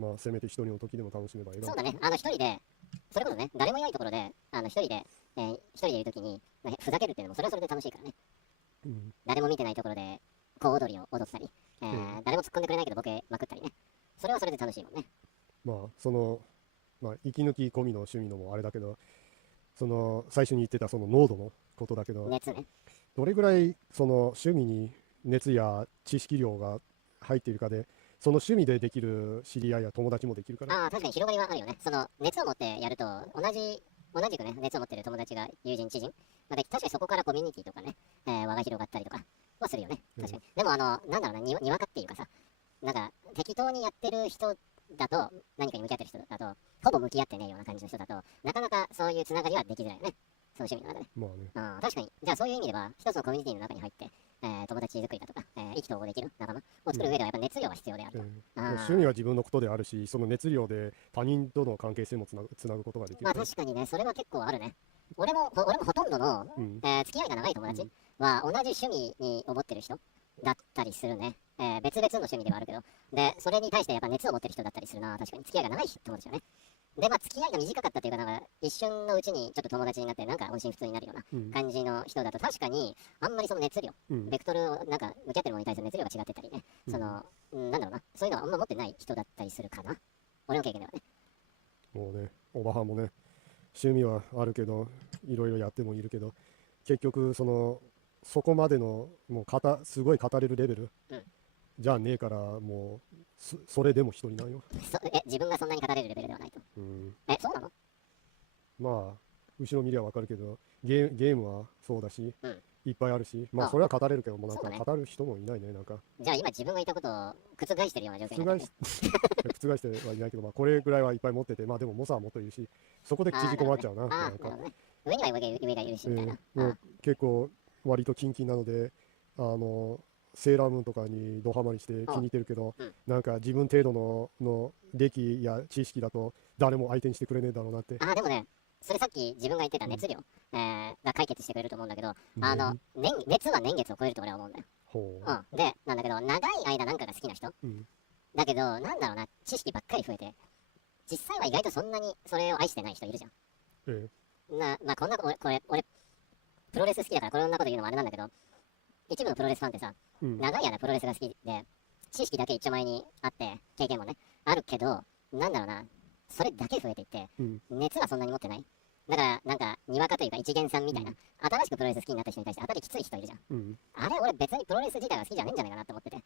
まあせめて一人の時でも楽しめばいいな。そうだね。一人で、それこそね、誰もいないところで、一人で、一人でいるときに、ふざけるっていうのも、それはそれで楽しいからね。うん。誰も見てないところで、小踊りを踊ったり、誰も突っ込んでくれないけどボケまくったりね。それはそれで楽しいもんね。まあまあ息抜き込みの趣味のもあれだけど、その最初に言ってたその濃度のことだけど、熱ね。どれぐらいその趣味に熱や知識量が入っているかで、その趣味でできる知り合いや友達もできるから。ああ、確かに広がりはあるよね。その、熱を持ってやると、同じくね、熱を持ってる友達が友人、知人。確かにそこからコミュニティとかね、輪が広がったりとかはするよね。確かに。でもなんだろうな、にわかっていうかさ、なんか、適当にやってる人だと、何かに向き合ってる人だと、ほぼ向き合ってねえような感じの人だと、なかなかそういうつながりはできづらいよね。その趣味の中で。まあね。確かに。じゃあそういう意味では、一つのコミュニティの中に入って、友達作りだとか、意気投合できる仲間を作る上ではやっぱ熱量が必要であると。趣味は自分のことであるし、その熱量で他人との関係性もつなぐことができる。まあ確かにね、それは結構あるね。俺もほとんどの、付き合いが長い友達は同じ趣味に思ってる人だったりするね。別々の趣味ではあるけど。で、それに対してやっぱ熱を持ってる人だったりするな。確かに付き合いが長い友達はね。で、まあ付き合いが短かったというか、なんか一瞬のうちにちょっと友達になって、なんか音信不通になるような感じの人だと、確かにあんまりその熱量、ベクトルをなんか向き合ってるものに対する熱量が違ってたりね。その、なんだろうな、そういうのはあんま持ってない人だったりするかな。俺の経験ではね。もうね、おばはんもね、趣味はあるけど、いろいろやってもいるけど、結局そこまでのもうすごい語れるレベル、じゃねえから、もうそれでも一人なんよ。自分がそんなに語れるレベルではないと。そうなの？まあ後ろ見りゃわかるけど、ゲームはそうだし、いっぱいあるし、まあそれは語れるけども、なんか語る人もいないね。なんかじゃあ今自分が言ったことを覆してるような状況になってる。覆してはいないけど、まあこれぐらいはいっぱい持ってて、まあでも猛者はもっといるし、そこで縮こまっちゃうな。なんか上には上がいるしみたいな。もう結構割とキンキンなので、セーラームーンとかにドハマりして気に入ってるけど、なんか自分程度の歴や知識だと誰も相手にしてくれねえだろうなって。でもね、それさっき自分が言ってた熱量、が解決してくれると思うんだけど、熱は年月を超えると俺は思うんだよ。で、なんだけど、長い間なんかが好きな人、だけど、なんだろうな、知識ばっかり増えて、実際は意外とそんなにそれを愛してない人いるじゃん。まあこんなこれ、俺、プロレス好きだからこんなこと言うのもあれなんだけど、一部のプロレスファンってさ、長い間プロレスが好きで、知識だけ一丁前にあって、経験もね、あるけど、なんだろうな、それだけ増えていって、熱はそんなに持ってない。だから、なんか、にわかというか一元さんみたいな、新しくプロレス好きになった人に対して当たりきつい人いるじゃん。あれ、俺別にプロレス自体は好きじゃねえんじゃないかなって思ってて。